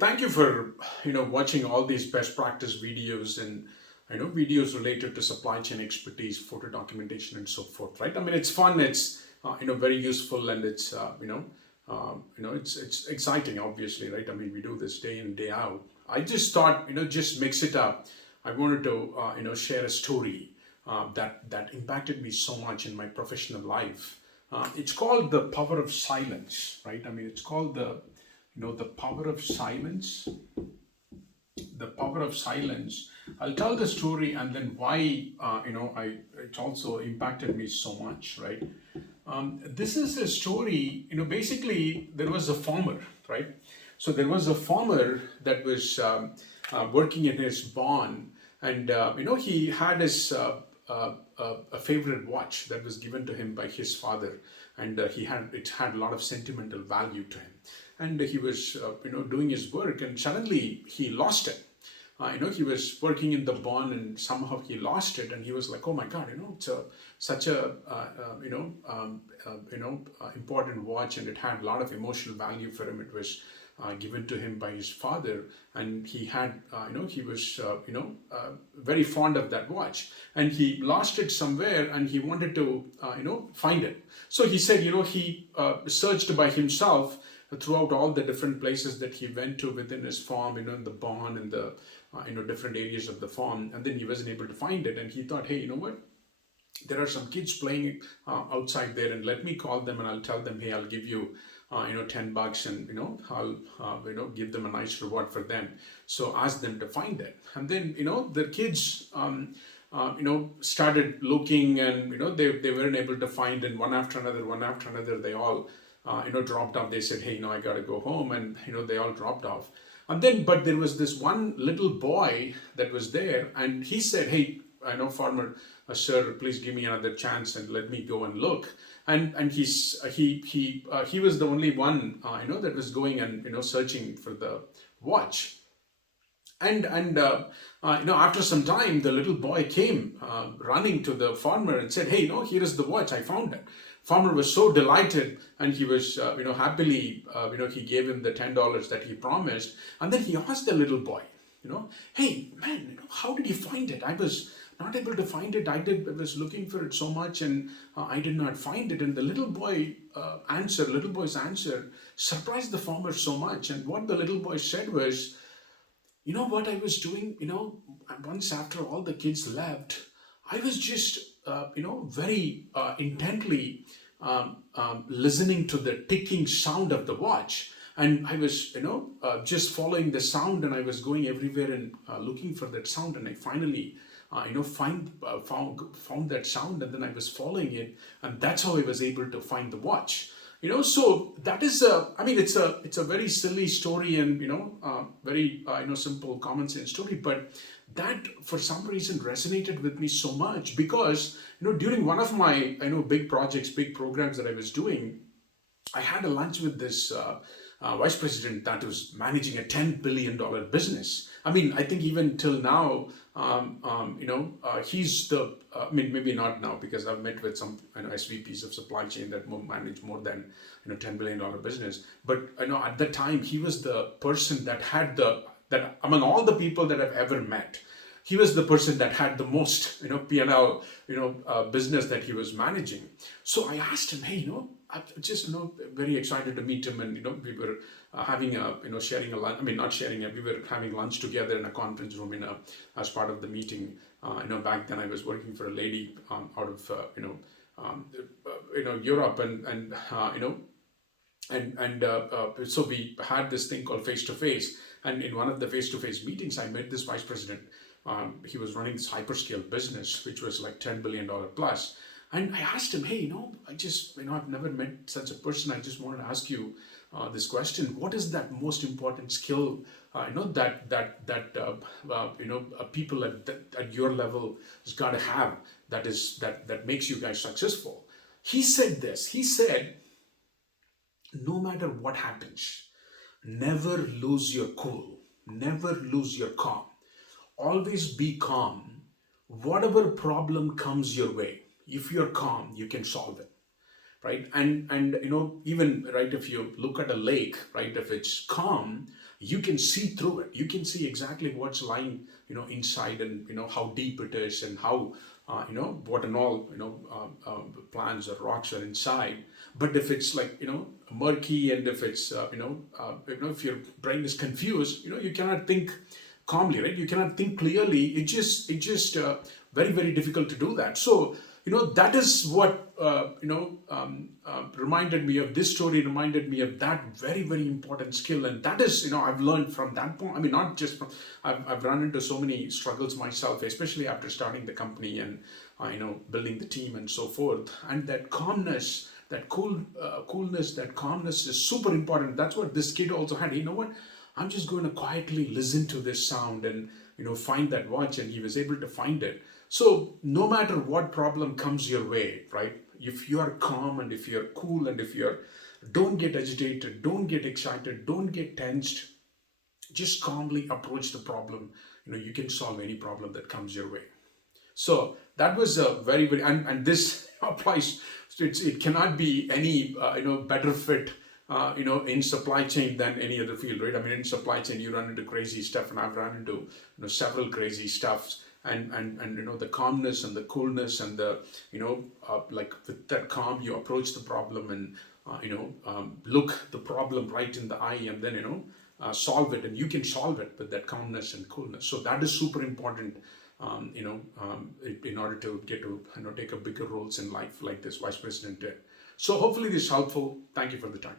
thank you for watching all these best practice videos and videos related to supply chain expertise, photo documentation, and so forth. Right? I mean, it's fun. It's very useful, and it's it's exciting. Obviously, right? I mean, we do this day in day out. I just thought just mix it up. I wanted to share a story that impacted me so much in my professional life. It's called the power of silence, right? I mean, it's called the power of silence. The power of silence. I'll tell the story and then why I it also impacted me so much, right? This is a story. Basically there was a farmer, right? So there was a farmer that was working in his barn, and he had his a favorite watch that was given to him by his father, and it had a lot of sentimental value to him, and he was doing his work, and suddenly he lost it. He was working in the barn and somehow he lost it, and he was like, "Oh my God! It's such a important watch, and it had a lot of emotional value for him. It was given to him by his father, and he had he was very fond of that watch, and he lost it somewhere, and he wanted to find it. So he said, he searched by himself throughout all the different places that he went to within his farm, in the barn and the different areas of the farm, and then he wasn't able to find it, and he thought, hey, you know what? There are some kids playing outside there, and let me call them and I'll tell them, hey, I'll give you $10, and I'll give them a nice reward for them. So ask them to find it, and then the kids started looking, and they weren't able to find, and one after another they all dropped off. They said, hey, I gotta go home, and they all dropped off. And then, but there was this one little boy that was there, and he said, hey, I know, farmer, sir, please give me another chance and let me go and look. And he was the only one that was going and searching for the watch. And after some time, the little boy came running to the farmer and said, hey, here is the watch, I found it. Farmer was so delighted, and he was happily he gave him the $10 that he promised. And then he asked the little boy, hey man, how did you find it? I was not able to find it. I was looking for it so much, and I did not find it. And the little boy's answer surprised the farmer so much. And what the little boy said was, what I was doing, once after all the kids left, I was just very intently listening to the ticking sound of the watch, and I was just following the sound, and I was going everywhere and looking for that sound, and I finally found that sound, and then I was following it, and that's how I was able to find the watch. So that is it's a very silly story, and very simple common sense story, but that for some reason resonated with me so much, because during one of my big programs that I was doing, I had a lunch with this vice president that was managing a $10 billion business. I mean, I think even till now, he's the, maybe not now, because I've met with some SVPs of supply chain that manage more than $10 billion business. But at the time, he was the person that had that among all the people that I've ever met, he was the person that had the most P&L business that he was managing. So I asked him, hey, I'm just very excited to meet him, and we were having a sharing a lunch. I mean, not sharing it. We were having lunch together in a conference room as part of the meeting. Back then I was working for a lady out of Europe, and so we had this thing called face to face. And in one of the face to face meetings, I met this vice president. He was running this hyperscale business, which was like $10 billion plus. And I asked him, hey, I just, I've never met such a person. I just wanted to ask you this question. What is that most important skill, people at your level has got to have, that makes you guys successful? He said this. He said, no matter what happens, never lose your cool, never lose your calm. Always be calm. Whatever problem comes your way, if you're calm, you can solve it, right? And even right, if you look at a lake, right, if it's calm, you can see through it. You can see exactly what's lying, inside, and how deep it is, and how what and all plants or rocks are inside. But if it's like murky, and if it's if your brain is confused, you cannot think calmly, right? You cannot think clearly. It just very, very difficult to do that. So that is what reminded me of this story, reminded me of that very, very important skill. And that is, I've learned from that point. I mean, not just from, I've run into so many struggles myself, especially after starting the company, and building the team and so forth. And that calmness, that coolness, that calmness is super important. That's what this kid also had. You know what? I'm just going to quietly listen to this sound, and find that watch. And he was able to find it. So no matter what problem comes your way, right? If you are calm, and if you're cool, and if you're, don't get agitated, don't get excited, don't get tensed, just calmly approach the problem. You can solve any problem that comes your way. So that was a very, very, and this applies. It cannot be any better fit in supply chain than any other field, right? I mean, in supply chain, you run into crazy stuff, and I've run into several crazy stuffs. And the calmness and the coolness, and the like, with that calm, you approach the problem, and look the problem right in the eye, and then solve it. And you can solve it with that calmness and coolness. So that is super important, in order to get to take a bigger roles in life, like this vice president did. So hopefully this is helpful. Thank you for the time.